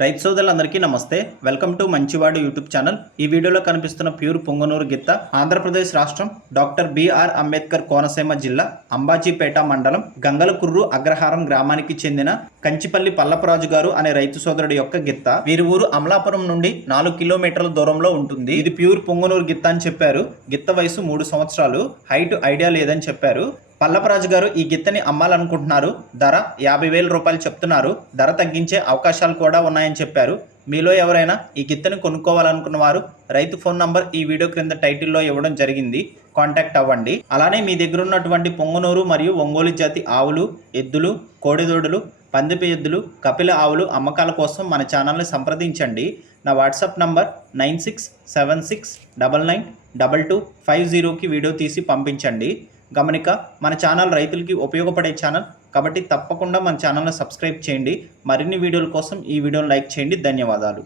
రైతు సోదరులందరికీ నమస్తే. వెల్కమ్ టు మంచివాడు యూట్యూబ్ ఛానల్. ఈ వీడియోలో కనిపిస్తున్న ప్యూర్ పొంగనూరు గిత్త ఆంధ్రప్రదేశ్ రాష్ట్రం డాక్టర్ బిఆర్ అంబేద్కర్ కోనసీమ జిల్లా అంబాజీపేట మండలం గంగలకుర్రు అగ్రహారం గ్రామానికి చెందిన కంచిపల్లి పల్లపరాజు గారు అనే రైతు సోదరుడి యొక్క గిత్త. వీరి ఊరు అమలాపురం నుండి 4 కిలోమీటర్ల దూరంలో ఉంటుంది. ఇది ప్యూర్ పొంగనూరు గిత్త అని చెప్పారు. గిత్త వయసు 3 సంవత్సరాలు. హైట్ ఐడియా లేదని చెప్పారు. పల్లపరాజు గారు ఈ గిత్తని అమ్మాలనుకుంటున్నారు. ధర 50,000 రూపాయలు చెప్తున్నారు. ధర తగ్గించే అవకాశాలు కూడా ఉన్నాయని చెప్పారు. మీలో ఎవరైనా ఈ గిత్తని కొనుక్కోవాలనుకున్న వారు రైతు ఫోన్ నంబర్ ఈ వీడియో క్రింద టైటిల్లో ఇవ్వడం జరిగింది. కాంటాక్ట్ అవ్వండి. అలానే మీ దగ్గర ఉన్నటువంటి పొంగనూరు మరియు ఒంగోలు జాతి ఆవులు, ఎద్దులు, కోడిదోడులు, పందిపి ఎద్దులు, కపిల ఆవులు అమ్మకాల కోసం మన ఛానల్ని సంప్రదించండి. నా వాట్సాప్ నంబర్ 9676992250కి వీడియో తీసి పంపించండి. గమనిక, మన ఛానల్ రైతులకి ఉపయోగపడే ఛానల్ కాబట్టి తప్పకుండా మన ఛానల్ని సబ్స్క్రైబ్ చేయండి. మరిన్ని వీడియోల కోసం ఈ వీడియోని లైక్ చేయండి. ధన్యవాదాలు.